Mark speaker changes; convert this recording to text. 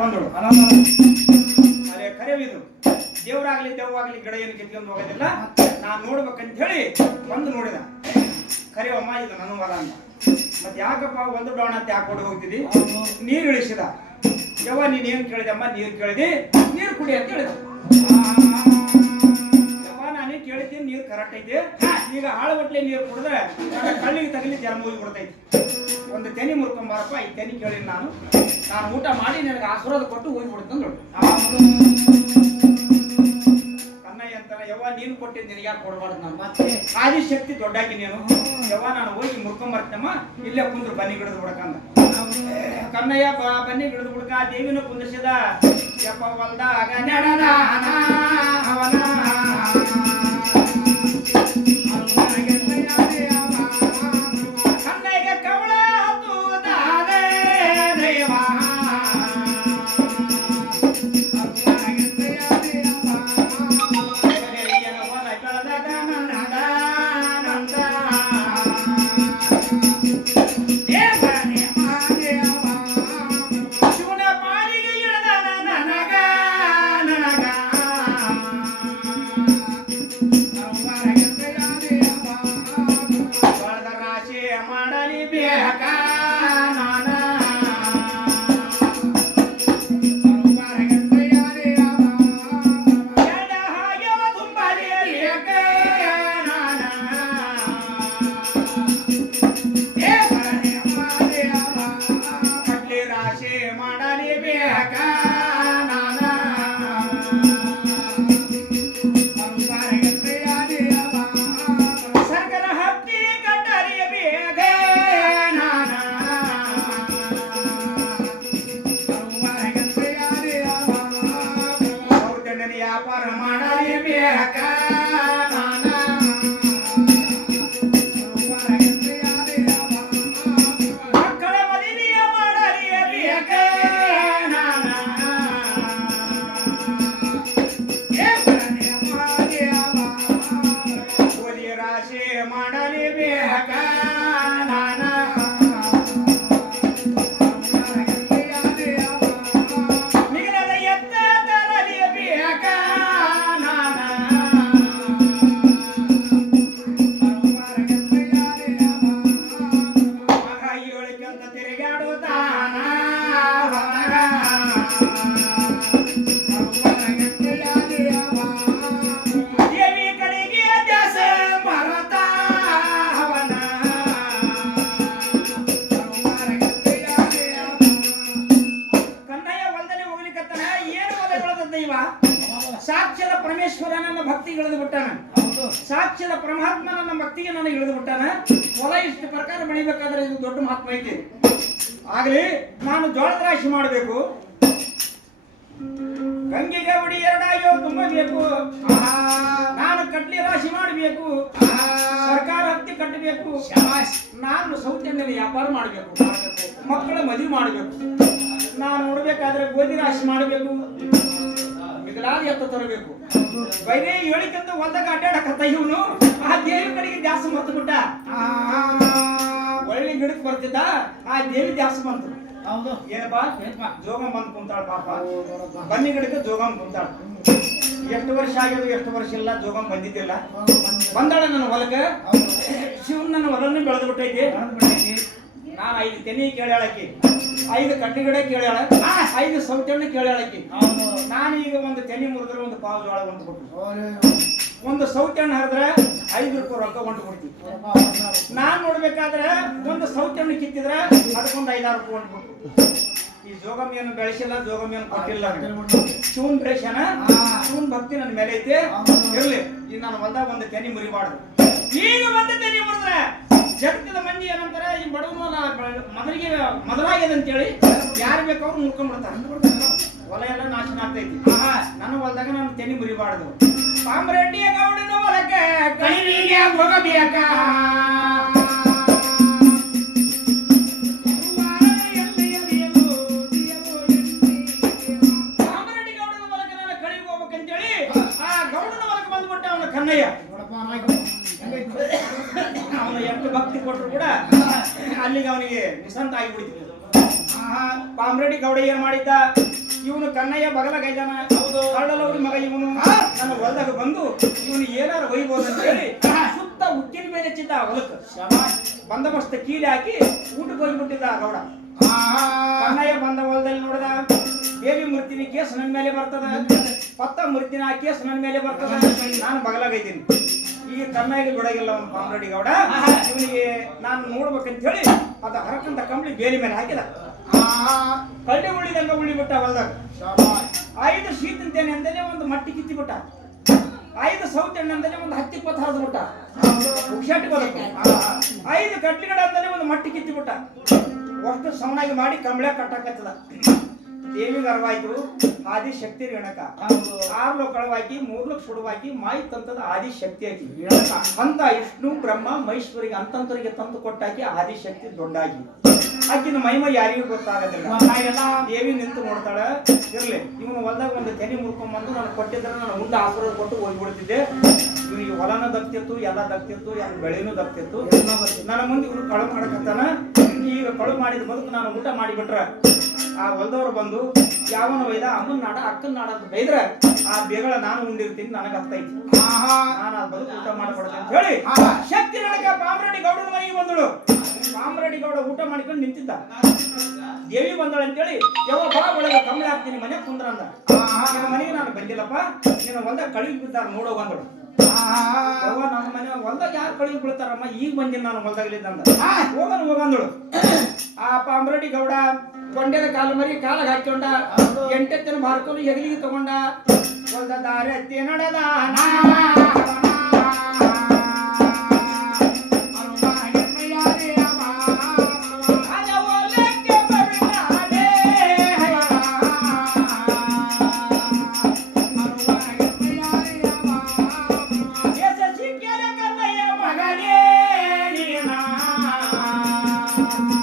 Speaker 1: ಬಂದಳು ಅದೇ ಕರೆವಿದು ದೇವರಾಗ್ಲಿ ದೇವಾಗ್ಲಿ ಗಿಡ ಏನು ಕಿತ್ಕೊಂಡು ಹೋಗೋದಿಲ್ಲ. ನಾನು ನೋಡ್ಬೇಕಂತ ಹೇಳಿ ಬಂದು ನೋಡಿದ. ಕರೆಯಮ್ಮ ಇದು ನನ್ನ ಹೊಲ ಅಂತ. ಮತ್ತೆ ಯಾಕಪ್ಪ ಒಂದು ಡೌನ್ ಅಂತ ಯಾಕೆ ಕೊಡು ಹೋಗ್ತಿದ್ದಿ? ನೀರು ಇಳಿಸಿದ. ಯಾವ ನೀನ್ ಏನ್ ಕೇಳಿದಮ್ಮ ನೀರು ಕೇಳಿದಿ. ನೀರು ಕುಡಿ ಅಂತ ಹೇಳಿದ. ನೀರು ಕರೆಕ್ಟ್ ಐತಿ. ಈಗ ಹಾಳು ಬಟ್ಲೆ ನೀರು ಕುಡಿದ್ರೆ ಕಣ್ಣಿಗೆ ತಗಲಿ ಜನ್ಮ ಹೋಗಿ ಬಿಡ್ತೈತಿ. ಒಂದು ತೆನಿ ಮುರ್ಕೊಂಬಾರಪ್ಪ ಈ ತೆನಿ ಕೇಳಿ ನಾನು. ನಾನು ಊಟ ಮಾಡಿ ನನಗೆ ಆಶೀರ್ವಾದ ಕೊಟ್ಟು ಹೋಗಿ ಬಿಡ್ತಂದು ಕನ್ನಯ್ಯ ಅಂತಾನೆ ಯವ್ವ ನೀನು ಕೊಟ್ಟಿದ್ದು ನಿನಗೆ ಯಾಕೆ ಕೊಡಬಾರ್ದು ನಾನು?
Speaker 2: ಮತ್ತೆ?
Speaker 1: ಆದಿಶಕ್ತಿ ದೊಡ್ಡಾಕಿ ನೀನು. ಯವ್ವ ನಾನು ಹೋಗಿ ಮುರ್ಕೊಂಬರ್ತಮ್ಮ ಇಲ್ಲೇ ಕುಂದ್ರು ಬನ್ನಿ ಗಿಡದ ಬಿಡಕಂದ ಕನ್ನಯ್ಯ ಬನ್ನಿ ಗಿಡದ ಬಿಡಕ. ಆ ದೇವಿನ ಕುಂದರ್ಸಿದ. ಯಪ್ಪ ಬಲ್ದ ಅವನ રમણ ಹೇಳಿಕಂತ ತಿರುಗಾಡುತ್ತಾನ. ದೇವಿ ಕಡೆಗೆ. ಕನ್ನಯ್ಯ ಹೊಲದಲ್ಲಿ ಹೋಗ್ಲಿಕ್ಕತ್ತಾನ ಏನು ಹೊಲ ಬೆಳೆದದ್ದ ಇವ? ಸಾಕ್ಷರ ಪರಮೇಶ್ವರನನ್ನ ಭಕ್ತಿ ಇಳಿದು ಬಿಟ್ಟಾನ. ಸಾಕ್ಷ್ಯದ ಪರಮಾತ್ಮ ನನ್ನ ಭಕ್ತಿಗೆ ನನಗೆ ಇಳಿದು ಬಿಟ್ಟಾನ. ಹೊಲ ಇಷ್ಟು ಪ್ರಕಾರ ಬೆಳಿಬೇಕಾದ್ರೆ ಇದು ದೊಡ್ಡ ಮಹತ್ವ ಐತಿ. ಆಗಲಿ, ನಾನು ಜೋಳದ ರಾಶಿ ಮಾಡಬೇಕು. ಗಂಗೆಗೆ ಉಡಿ ಎರಡಾಯೋ ತುಂಬಬೇಕು. ನಾನು ಕಡ್ಲಿ ರಾಶಿ ಮಾಡಬೇಕು. ಸರ್ಕಾರ ಹತ್ತಿ ಕಟ್ಟಬೇಕು. ನಾನು ಸೌತೆಣ್ಣೆಯಲ್ಲಿ ವ್ಯಾಪಾರ ಮಾಡಬೇಕು. ಮಕ್ಕಳ ಮದುವೆ ಮಾಡಬೇಕು. ನಾನು ನೋಡ್ಬೇಕಾದ್ರೆ ಗೋಧಿ ರಾಶಿ ಮಾಡಬೇಕು. ಮಿಗಲಾದ ಎತ್ತ ತರಬೇಕು? ಬೈರೇ ಹೇಳಿಕಂತ ಒಂದಾಗ ಅಡ್ಡಾಡಕತ್ತ ಇವನು. ಆ ದೇವಿ ಕಡೆಗೆ ದ್ಯಾಸ ಮತ್ ಬಿಟ್ಟ. ಒಳ್ಳೆ ಗಿಡಕ್ಕೆ ಬರ್ತಿದ್ದ. ಆ ದೇವಿ ದ್ಯಾಸ ಬಂತು
Speaker 2: ಹೌದು.
Speaker 1: ಏನಪ್ಪಾ? ಜೋಗಂ ಬಂದು ಕುಂತಾಳ ಪಾಪ. ಬನ್ನಿ ಗಿಡಕ್ಕೆ ಜೋಗಂ ಕುಂತಾಳ. ಎಷ್ಟು ವರ್ಷ ಆಗ್ಯದು ಎಷ್ಟು ವರ್ಷ ಇಲ್ಲ ಜೋಗಂ ಬಂದಿದ್ದಿಲ್ಲ. ಬಂದಾಳ ನನ್ನ ಹೊಲಕ್ಕೆ. ಶಿವನ್ ನನ್ನ ಹೊಲನ್ನು ಬೆಳೆದು ಬಿಟ್ಟೈತಿ. ನಾನು ಐದು ತೆನಿ ಕೇಳ್ಯಾಳಕ್ಕಿ. ಐದು ಕಟ್ಟಿ ಗಿಡ ಕೇಳ್ಯಾಳ ಐದು ಸೌತೆಣ್ಣು ಕೇಳ್ಯಾಳಕ್ಕಿ. ನಾನು ಈಗ ಒಂದು ತೆನಿ ಮುರಿದ್ರೆ ಒಂದು ಪಾವು ಜೋಳ ಒಂದು ಕೊಟ್ಟು ಒಂದು ಸೌತೆಣ್ಣು ಹರಿದ್ರೆ ಐದು ರೂಪಾಯಿ ರೊಕ್ಕ ಹೊಂಟು ಕೊಡ್ತೀವಿ. ನಾನ್ ನೋಡ್ಬೇಕಾದ್ರೆ ಒಂದು ಸೌತೆಣ್ಣು ಕಿತ್ತಿದ್ರೆ ಅದಕ್ಕೊಂದು ಐದಾರು ರೂಪಾಯಿ ಹೊಂಟು ಕೊಟ್ಟು ಈ ಜೋಗಮಿಯನ್ನು ಏನು ಬೆಳೆಸಿಲ್ಲ ಜೋಗಮಿಯನ್ನು ಏನು ಕೊಟ್ಟಿಲ್ಲ ಶಿವನ್ ಬೆಳೆಸ್ಯಾನ ಶಿವನ್ ಭಕ್ತಿ ನನ್ನ ಮೇಲೆ ಐತೆ. ಇರ್ಲಿ ಈಗ ನಾನು ಹೊಲ್ದಾಗ ಒಂದು ತೆನಿ ಮುರಿಬಾರ್ದು. ಈಗ ಒಂದು ತೆನಿ ಮುರಿದ್ರೆ ಜಗತ್ತದ ಮಂದಿ ಏನಂತಾರೆ, ಈ ಬಡವನ ಮೊದಲಿಗೆ ಮೊದಲಾಗ್ಯದ ಅಂತೇಳಿ ಯಾರು ಬೇಕು ಅವ್ರು ಮುರ್ಕೊಂಡ್ಬಿಡ್ತಾರೆ ಹೊಲ ಎಲ್ಲ ನಾಶನ ಆಗ್ತೈತಿ. ನನ್ನ ಹೊಲದಾಗ ನಾನು ತೆನಿ ಮುರಿಬಾರ್ದು. ಪಾಮರೆಡ್ಡಿಯ ಗೌಡನ ಹೊಲಕ್ಕೆ ಕಣಿವಿಗೆ ಹೋಗಬೇಕ? ಅವನಿಗೆ ನಿಸಂತ ಆಗಿಬಿಡ್ತೀನಿ. ಪಾಮ್ರೆಡ್ಡಿ ಗೌಡ ಏನ್ ಮಾಡಿದ್ದ? ಇವನು ಕನ್ನಯ್ಯ ಬಗಲಾಗ ಹೌದು. ಕಳ್ಳಲವ್ರಿ ಮಗ ಇವನು. ನನ್ನ ಹೊಲದಾಗ ಬಂದು ಇವನು ಏನಾರು ಒಯ್ಬೋದು ಅಂತ ಹೇಳಿ ಸುತ್ತ ಉಕ್ಕಿನ ಮೇಲೆ ಚಿದ್ದ ಹೊಲಕ್ಕೆ. ಬಂದೋಬಸ್ತ ಕೀಲಿ ಹಾಕಿ ಊಟಕ್ಕೆ ಹೋಗ್ಬಿಟ್ಟಿದ್ದ ಗೌಡ. ಕನ್ನಯ್ಯ ಬಂದ ಹೊಲದಲ್ಲಿ ನೋಡಿದ ದೇವಿ ಮೂರ್ತಿನಿ ಕೇಸ್ ನನ್ನ ಮೇಲೆ ಬರ್ತದ? ಪತ್ತ ಮೂರ್ತಿನ ಆ ಕೇಸ್ ನನ್ನ ಮೇಲೆ ಬರ್ತದ? ನಾನು ಬಗಲಾಗೈತೀನಿ. ಈಗ ಕನ್ನಯ್ಯಗೆ ಬಿಡಗಿಲ್ಲ ಒಂದು ಪಾಮ್ರೆಡ್ಡಿ ಗೌಡ. ಇವನಿಗೆ ನಾನು ನೋಡ್ಬೇಕಂತ ಹೇಳಿ ಅದ ಹರಕಂತ ಕಂಬಳಿ ಬೇಲಿ ಮೇಲೆ ಹಾಕಿದ. ಕಳ್ಳಿ ಉಳಿದಂಗ ಉಳಿಬಿಟ್ಟ ಹೊಲ್ದಾಗ. ಐದು ಶೀತಂತೇನೆ ಅಂದೇನೆ ಒಂದು ಮಟ್ಟಿ ಕಿತ್ತಿ ಬಿಟ್ಟ ಐದು ಸೌತೆಣ್ಣೆ ಅಂದಲೇ ಒಂದು ಹತ್ತಿ ಇಪ್ಪತ್ತು ಹರಿದು ಬಿಟ್ಟ ಐದು ಕಟ್ಲಿಗಡ ಒಂದು ಮಟ್ಟಿ ಕಿತ್ತಿ ಬಿಟ್ಟ ಒಟ್ಟು ಸವನಾಗಿ ಮಾಡಿ ಕಂಬಳೆ ಕಟ್ಟಾಕತ್ತದ. ದೇವಿಗೆ ಗರ್ವಾಯ್ತು ಆದಿ ಶಕ್ತಿ ರೇಣಕ. ಆರು ಲೋಕಳವಾಗಿ ಮೂರು ಮೂರ್ ಲೋಕ ಸುಡುವಾಕಿ ಮಾಯಿ ತಂತದ ಆದಿ ಶಕ್ತಿ ಆಕಿ. ಅಂತ ವಿಷ್ಣು ಬ್ರಹ್ಮ ಮಹೇಶ್ವರಿಗೆ ಅಂತಂತರಿಗೆ ತಂದು ಕೊಟ್ಟಾಕಿ ಆದಿ ಶಕ್ತಿ ದೊಡ್ಡಾಗಿ. ಆಕಿನ ಮಹಿಮ ಯಾರಿಗೂ ಗೊತ್ತಾಗದಿಲ್ಲ. ದೇವಿ ನಿಂತು ನೋಡ್ತಾಳೆ ಇರ್ಲಿ ಇವನು ಹೊಲದಾಗ ಒಂದು ತೆನಿ ಮುರ್ಕೊಂಡ್ ಬಂದು ನಾನು ಕೊಟ್ಟಿದ್ರೆ ನಾನು ಮುಂದೆ ಆಶೀರ್ವಾದ ಕೊಟ್ಟು ಹೋಗ್ಬಿಡ್ತಿದ್ದೆ. ಇವನಿಗೆ ಹೊಲನ ದಕ್ತಿತ್ತು ಎಲ್ಲ ದಕ್ತಿತ್ತು ಎಲ್ಲ ಬೆಳೆನೂ ದಕ್ತಿತ್ತು. ನನ್ನ ಮುಂದೆ ಇವನು ಕಳು ಮಾಡಕತ್ತಾನ ಈಗ ಕಳು ಮಾಡಿದ ಮೊದಲು ನಾನು ಊಟ ಮಾಡಿಬಿಟ್ರ ಆ ಹೊಲದವ್ರು ಬಂದು ಯಾವನ ಒಯ್ದ? ಅಮ್ಮನ ನಾಡ ಅಕ್ಕನ ನಾಡ ಅಂತ ಬೈದ್ರೆ ಆ ಬೇಗಳ ನಾನು ಉಂಡಿರ್ತೀನಿ ನನಗೆ ಅತ್ತೈತಿ ನಾನು ಅದ್ ಬದುಕು ಊಟ ಮಾಡ್ಕೊಡ್ತೇನೆ ಅಂತ ಹೇಳಿ ಶಕ್ತಿ ನನಗ ಪಾಮರಡಿ ಗೌಡನ ಮನೆಗೆ ಬಂದಳು. ಪಾಮರಡಿ ಗೌಡ ಊಟ ಮಾಡ್ಕೊಂಡು ನಿಂತಿದ್ದ. ದೇವಿ ಬಂದಳು ಅಂತೇಳಿ ಯಾವ ಬಾ ಒಳಗೆ ಕಮ್ಮಿ ಆಗ್ತೀನಿ ಮನೆ ಕುಂದ್ರ ಅಂದ. ನನ್ನ ಮನೆಗೆ ನಾನು ಬಂದಿಲ್ಲಪ್ಪ ನಿನ್ನ ಒಂದ ಕಳಿಗೆ ಬಿದ್ದಾರ ನೋಡೋ ಬಂದಳು ಅವ್ವ ನನ್ನ ಮನೆ ಹೊಲ್ದಾಗ ಯಾರು ಕಳಿಗೆ ಬೀಳ್ತಾರಮ್ಮ ಈಗ ಬಂದಿನಿ ನಾನು ಹೊಲ್ದಾಗಲಿದ್ದ ಹೋಗನ್ ಹೋಗನು ಹೋಗಂದಳು ಆ ಪಾಮರಡಿ ಗೌಡ ಕೊಂಡೆದ ಕಾಲು ಮರಿ ಕಾಲಾಗ ಹಾಕೊಂಡ ಎಂಟೆತ್ತಿನ ಮಾರ್ಕೊಂಡು ಹೆಗಲಿಗೆ ತಗೊಂಡ ಒಂದ ದಾರಿ ನಡೆದ